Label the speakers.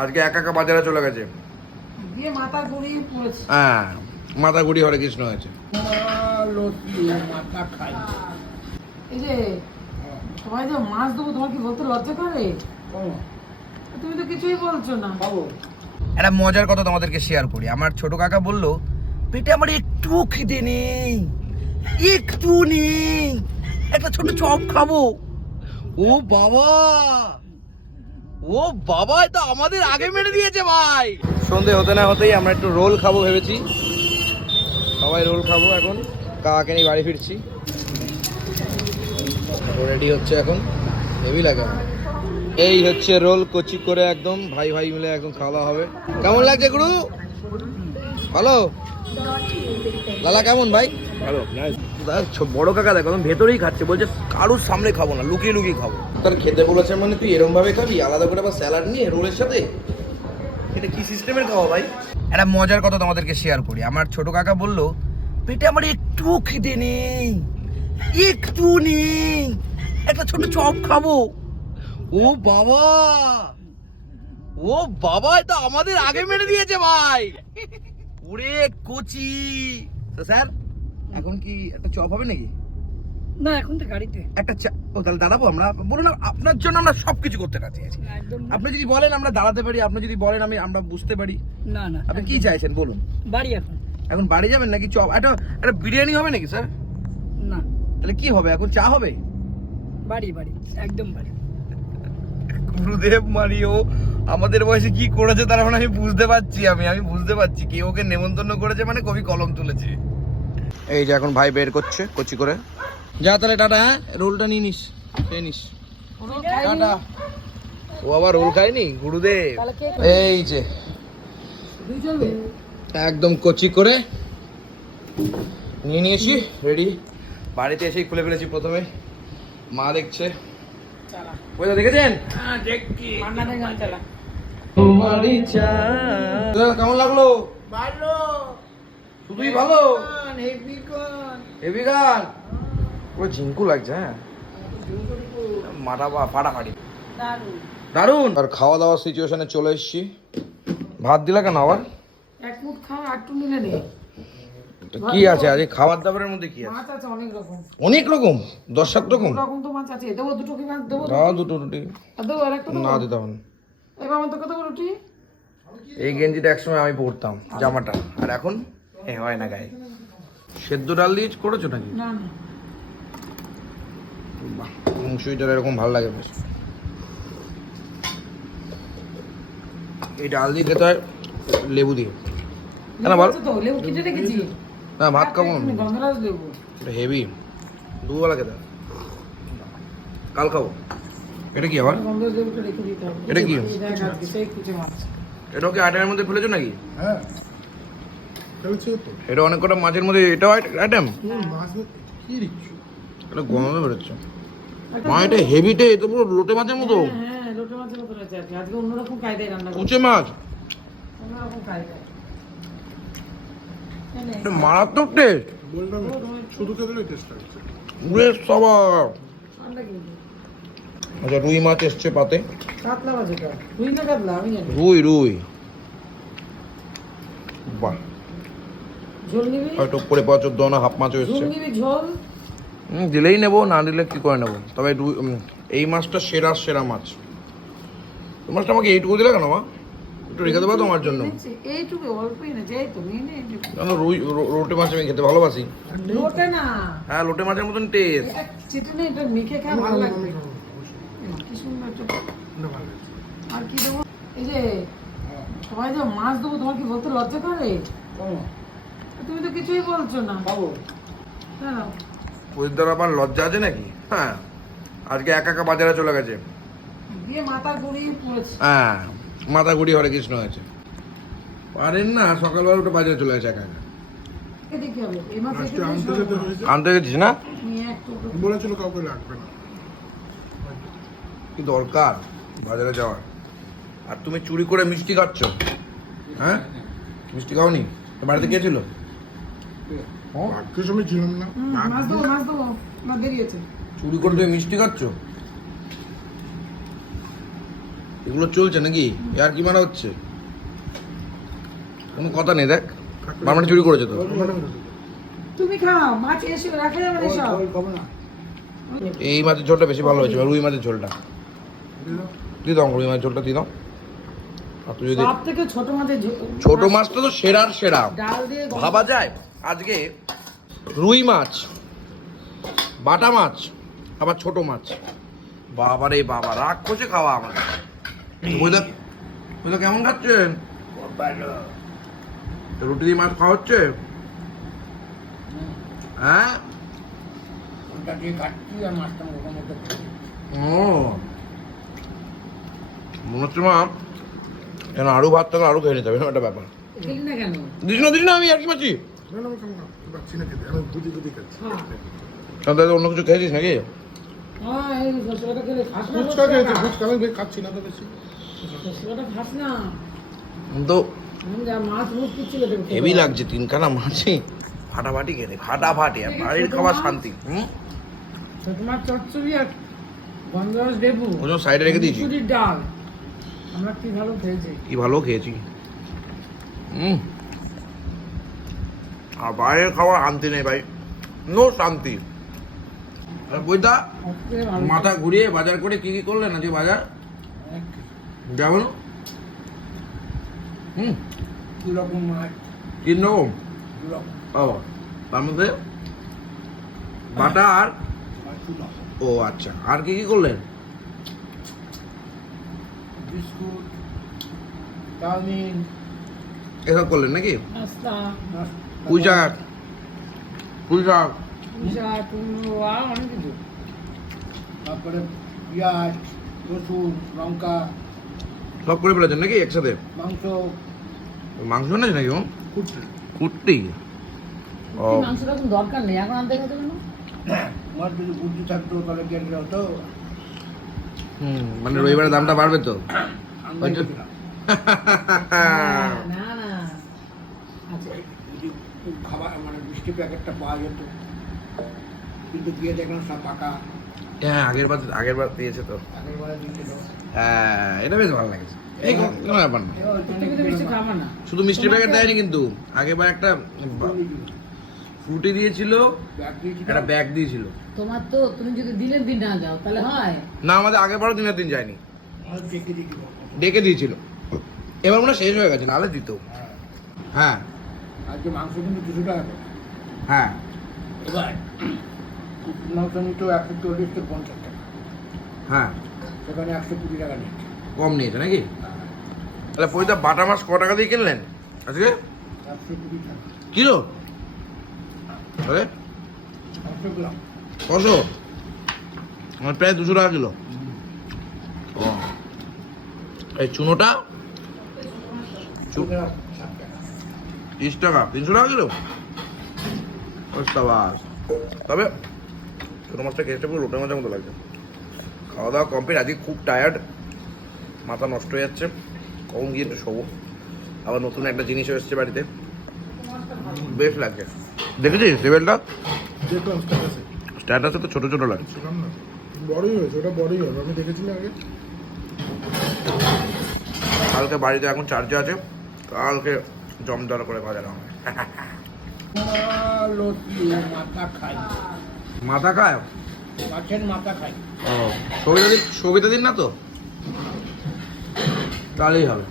Speaker 1: আজকে একা একা বাজারে চলে গেছে। হ্যাঁ মাথা গুড়ি হরে কৃষ্ণ হয়েছে
Speaker 2: মাথা খাই
Speaker 3: এই যে সবাই যে মাছ দেবো তোমার কি বলতে লজ্জা করে? তুমি তো কিছুই বলছো না।
Speaker 1: একটা মজার কথা তোমাদেরকে শেয়ার করি। আমার ছোট কাকা বলল পেটে আমার একটু খিদে নেই একটু নেই। একটা ছোট চপ খাব। ও বাবা! ও বাবা, এটা আমাদের আগে মেরে দিয়েছে ভাই। সন্ধে হতে না হতেই আমরা একটু রোল খাব ভেবেছি। সবাই রোল খাব এখন। কাকাকে নিয়ে বাড়ি ফিরছি। রেডি হচ্ছে এখন। হেভি লাগে এই হচ্ছে রোল কচি করে একদম, ভাই ভাই মিলে একদম খাওয়া হবে। কেমন লাগছে গুরু? ভালো? লালা কেমন ভাই?
Speaker 2: ভালো
Speaker 1: দাদা, ছো- বড় কাকা দেখো ভেতরেই খাচ্ছে বলছে কারুর সামনে খাব না লুকিয়ে লুকিয়ে খাব। তার খেতে বলেছে মানে তুই এরম ভাবে খাবি? আলাদা করে আবার স্যালাড নিয়ে রোলের সাথে? এটা কি সিস্টেমের খাওয়া ভাই? একটা মজার কথা তোমাদেরকে শেয়ার করি। আমার ছোট কাকা বলল পেটে আমার একটু খিদে নেই একটু নেই একটা ছোট চপ খাব। ও বাবা! ও বাবা এটা আমাদের আগে মেরে দিয়েছে ভাই। ওরে কোচি। তো স্যার এখন কি একটা চপ হবে নাকি?
Speaker 3: না এখন তো গাড়িতে।
Speaker 1: একটা চা ও তাহলে দাঁড়াবো আমরা। বলুন না আপনার জন্য আমরা সবকিছু করতে রাজি আছি। আপনি যদি বলেন আমরা দাঁড়াতে পারি আপনি যদি বলেন আমি আমরা বুঝতে পারি।
Speaker 3: না না
Speaker 1: আপনি কি চাইছেন বলুন।
Speaker 3: বাড়ি এখন।
Speaker 1: এখন বাড়ি যাবেন নাকি চপ? একটা একটা বিরিয়ানি হবে নাকি স্যার?
Speaker 3: না।
Speaker 1: তাহলে কি হবে? এখন চা হবে?
Speaker 3: বাড়ি বাড়ি একদম বাড়ি।
Speaker 1: গুরুদেব মারিও আমাদের বয়সে কি করেছে তার মানে আমি বুঝতে পারছি আমি আমি বুঝতে পারছি। কে ওকে নেমন্তন্ন করেছে মানে কবি কলম তুলেছে। এই যে এখন ভাই বের করছে কচি করে। যা তাহলে টাটা হ্যাঁ? রোলটা নিয়ে নিস খেয়ে নিস। টাটা। ও আবার রোল খায়নি? গুরুদেব। এই যে। একদম কচি করে নিয়ে নিয়েছি রেডি বাড়িতে এসেই খুলে ফেলেছি প্রথমে। মা দেখছে।
Speaker 3: চালা।
Speaker 1: দেখেছেন?
Speaker 2: হ্যাঁ
Speaker 1: কেমন লাগল?
Speaker 2: ভালো।
Speaker 1: শুধুই ভালো।
Speaker 2: হেভি
Speaker 1: গান। ও ঝিঙ্কু লাগছে হ্যাঁ? মাথা বা ফাটাফাটি।
Speaker 3: দারুণ।
Speaker 1: আর খাওয়া দাওয়ার সিচুয়েশনে চলে এসেছি। ভাত দিলা কেন আবার?
Speaker 3: এক মুঠ খাও আটটু নিলে নেই
Speaker 1: কি আছে? আজ খাবার দাবারের মধ্যে কি আছে?
Speaker 3: মাছ আছে অনেক রকম।
Speaker 1: অনেক রকম? দশ সাত রকম?
Speaker 3: রকম তো মাছ আছে। দেবো দুটো কি মাছ? দেবো
Speaker 1: দাও দুটো। রুটি।
Speaker 3: দেবো আর একটা
Speaker 1: না
Speaker 3: দেবো।
Speaker 1: দিতে হবে না।
Speaker 3: এবার আমার তো কত রুটি?
Speaker 1: এই গেঞ্জিটা একসময় আমি পরতাম জামাটা। আর এখন? এ হয় না গায়ে। সেদ্ধ ডাল দিয়ে করেছ নাকি?
Speaker 3: না না।
Speaker 1: বাহ মুসুরিটা এরকম ভালো লাগে বেশ। এই ডাল দিয়ে খেতে হয় লেবু দিয়ে। না বল
Speaker 3: লেবু কেটে রেখেছি।
Speaker 1: না ভাত খাব
Speaker 3: গন্ধরাজ লেবু।
Speaker 1: এটা হেভি দুবেলা খেতে কাল খাব। এটা কি আবার? এটা কি?
Speaker 3: এই দেখ আজকে সেই কুচে মাছ।
Speaker 1: এটাও কি আইটেমের মধ্যে ফেলেছো নাকি?
Speaker 2: হ্যাঁ।
Speaker 1: এটা অনেক কটা মাছের মধ্যে এটাও আইটেম এটা গরমে বেরোচ্ছে। মা এটা হেভিটে এটা পুরো লোটে মাছের মতো।
Speaker 3: হ্যাঁ লোটে মাছের মতো রয়েছে আজকে আজকে অন্যরকম কায়দায় রান্না করছি
Speaker 1: কুচে মাছ
Speaker 3: অন্যরকম কায়দায়।
Speaker 1: এটা মারাত্মক টেস্ট
Speaker 2: বললাম শুধু খেতে টেস্ট লাগছে।
Speaker 1: উড়ে সবার। আচ্ছা রুই মাছ এসছে পাতে।
Speaker 3: তো রুই
Speaker 1: রুই। বাহ।
Speaker 3: ঝোল নিবি?
Speaker 1: হয়তো করে পাওয়া চোদ্দ না হাফ
Speaker 3: ঝোল নিবি ঝোল?
Speaker 1: দিলেই নেব না দিলে কি করে নেব? তবে এই মাছটা সেরা সেরা মাছ। এই মাছটা আমাকে এইটুকু দিলে কেন মা? একটু রেখে দেবো তোমার জন্য।
Speaker 3: এইটুকু অল্পই না যেই তো নিয়ে নে
Speaker 1: কেন রুই রো- লোটে মাছ আমি খেতে ভালোবাসি।
Speaker 3: লোটে না।
Speaker 1: হ্যাঁ লোটে মাছের মতন টেস্ট
Speaker 3: এটা এটা মেখে খা ভালো লাগবে। কি সুন্দর আর কি দেবো? এই যে সবাই যে মাছ দেবো তোমার কি বলতে লজ্জা করে? তুমি তো কিছুই বলছো না।
Speaker 2: খাব
Speaker 3: হ্যাঁ
Speaker 1: ওদের আবার লজ্জা আছে নাকি? হ্যাঁ। আজকে একা একা বাজারে চলে গেছে।
Speaker 3: দিয়ে মাথা গড়িয়ে পড়েছে।
Speaker 1: হ্যাঁ। মাথা গুড়ি হরে কৃষ্ণ হয়েছে পারেন না সকালবেলা উঠে বাজারে চলে গেছে একা একা।
Speaker 2: আনতে
Speaker 1: গেছিস না?
Speaker 2: বলেছিল কাউকে লাগবে না।
Speaker 1: কি দরকার বাজারে যাওয়ার? আর তুমি চুরি করে মিষ্টি খাচ্ছ? হ্যাঁ? মিষ্টি খাওনি? তো বাড়িতে কে ছিল?
Speaker 2: ভাগ্যের সময় ছিলাম না।
Speaker 3: মাছ দেবো মাছ দেবো না দেরি হয়েছে
Speaker 1: চুরি করে তুমি মিষ্টি খাচ্ছ? এগুলো চলছে নাকি? আর কি মারা হচ্ছে? কোনো কথা নেই দেখ। মারমাটি চুরি করেছে তো।
Speaker 3: তুমি খাও মাছ এসে রাখা যাবে না সব।
Speaker 1: এই মাছের ঝোলটা বেশি ভালো হয়েছে রুই মাছের ঝোলটা। তুই দাও। রুই মাছের ঝোলটা তুই দাও। আর তুই যদি
Speaker 3: সব থেকে ছোট মাছের
Speaker 1: ছোট মাছটা তো সেরার সেরা।
Speaker 3: ডাল দিয়ে
Speaker 1: ভাবা যায়? আজকে রুই মাছ বাটা মাছ আবার ছোট মাছ। বাবা রে বাবা রাগ করছে খাওয়া আমাদের ওইটা কেমন খাচ্ছেন? রুটি দিয়ে মাছ খাওয়া হচ্ছে? হ্যাঁ? ও। মনে হচ্ছে মা কেন আরও ভাত থাকলে আরও খেয়ে নিতে হবে একটা ব্যাপার।
Speaker 3: খেলি না কেন?
Speaker 1: দিস না দিস না আমি আর কি পাচ্ছি
Speaker 2: না না খাব না পাচ্ছি না খেতে আমি বুঝি বুঝি খাচ্ছি
Speaker 1: তাহলে অন্য কিছু খেয়েছিস নাকি?
Speaker 3: হ্যাঁ
Speaker 2: ফুচকা খেয়েছি ফুচকা আমি খাচ্ছি না তো বেশি
Speaker 1: তো হেভি লাগছে তিনখানা মাছই ফাটাফাটি খেতে ফাটাফাটি আর বাড়ির খাবার শান্তি হুম?
Speaker 3: মাছ চচ্চড়ি আর গন্ধরাজ লেবু
Speaker 1: ওই সাইডে রেখে দিয়েছি।
Speaker 3: ডাল। আমরা কি ভালো খেয়েছি?
Speaker 1: কি ভালো খেয়েছি। হুম। আর বাইরের খাবার শান্তি নেই ভাই। নো শান্তি। আর বইটা মাথা ঘুরিয়ে বাজার করে কি কি করলেন আজকে বাজার? যেমন হুম।
Speaker 3: রকম মাছ?
Speaker 1: তিন রকম ও তার মধ্যে বাটা আর ও আচ্ছা। আর কি কি করলেন?
Speaker 3: Biscuit chowmein.
Speaker 1: এসব করলেন নাকি?
Speaker 3: নাস্তা।
Speaker 1: পুঁই শাক পুঁই শাক
Speaker 3: আর অনেক কিছু।
Speaker 4: তারপরে পেঁয়াজ রসুন লঙ্কা।
Speaker 1: সব করে ফেলেছেন নাকি একসাথে?
Speaker 4: মাংস।
Speaker 1: মাংস না নাকি ও?
Speaker 4: কুটে
Speaker 1: কুট্টি ও।
Speaker 3: মাংসটা এখন দরকার নেই। এখন আনতে গেছে কেন
Speaker 4: আমার যদি বুদ্ধি থাকতো তাহলে কেটে হতো
Speaker 1: হুম মানে রবিবারের দামটা বাড়বে তো।
Speaker 3: না না। আচ্ছা।
Speaker 4: খাবার মানে মিষ্টি প্যাকেটটা পাওয়া যেত। কিন্তু গিয়ে দেখলাম সব পাকা।
Speaker 1: হ্যাঁ আগের বার আগের বার দিয়েছে তো।
Speaker 4: আগের বেলা দিয়েছিল।
Speaker 1: হ্যাঁ এটা বেশ ভালো লাগছে। এই কোনো ব্যাপার না। শুধু মিষ্টি প্যাকেট দেয়নি কিন্তু। আগের বার একটা ফ্রুটি দিয়েছিল একটা ব্যাগ দিয়েছিল।
Speaker 3: তোমার তো তুমি যদি দিনের দিন না যাও তাহলে হয়।
Speaker 1: না আমাদের আগের বারও দিনের দিন যায়নি।
Speaker 4: ডেকে দিয়েছিল।
Speaker 1: এবার মনে হয় শেষ হয়ে গেছে নাহলে দিত। হ্যাঁ।
Speaker 4: আজকে মাংস কিন্তু দুশো টাকা করে।
Speaker 1: হ্যাঁ।
Speaker 4: এবার মাংস নিত একশো চল্লিশ থেকে পঞ্চাশ টাকা।
Speaker 1: হ্যাঁ।
Speaker 4: সেখানে একশো কুড়ি টাকা নিচ্ছে।
Speaker 1: কম নিয়েছে নাকি? তাহলে পয়সা বাটা মাছ ক টাকা দিয়ে কিনলেন আজকে?
Speaker 4: একশো কুড়ি টাকা।
Speaker 1: কিলো? তাহলে
Speaker 4: একশো গ্রাম।
Speaker 1: কশো আমার প্রায় দুশো টাকা কিলো। ও। এই চুনোটা? চু-
Speaker 4: গ্রাম ষাট টাকা
Speaker 1: তিরিশ টাকা তিনশো টাকা কিলো? তবে ছোটো মাছটা খেয়েছে পুরো লোটের মাছের মতো লাগছে। খাওয়া দাওয়া কমপ্লিট আজকে খুব টায়ার্ড মাথা নষ্ট হয়ে যাচ্ছে। কম গিয়ে একটু শোবো। আবার নতুন একটা জিনিস এসেছে বাড়িতে। বেশ লাগছে। দেখেছিস
Speaker 2: দেখলাম স্ট্যাটাসে
Speaker 1: তো ছোটো ছোটো লাগছে।
Speaker 2: বড়ই হয়েছে ওটা বড়ই হবে। আমি দেখেছিলাম আগে।
Speaker 1: কালকে বাড়িতে এখন চার্জে আছে। কালকে জমদার করে বাজানো হবে।
Speaker 4: মাথা খাই
Speaker 1: মাথা খায়।
Speaker 4: মাছের মাথা খাই
Speaker 1: ও সবিতা দিন সবিতা দিন না তো? তাহলেই হবে।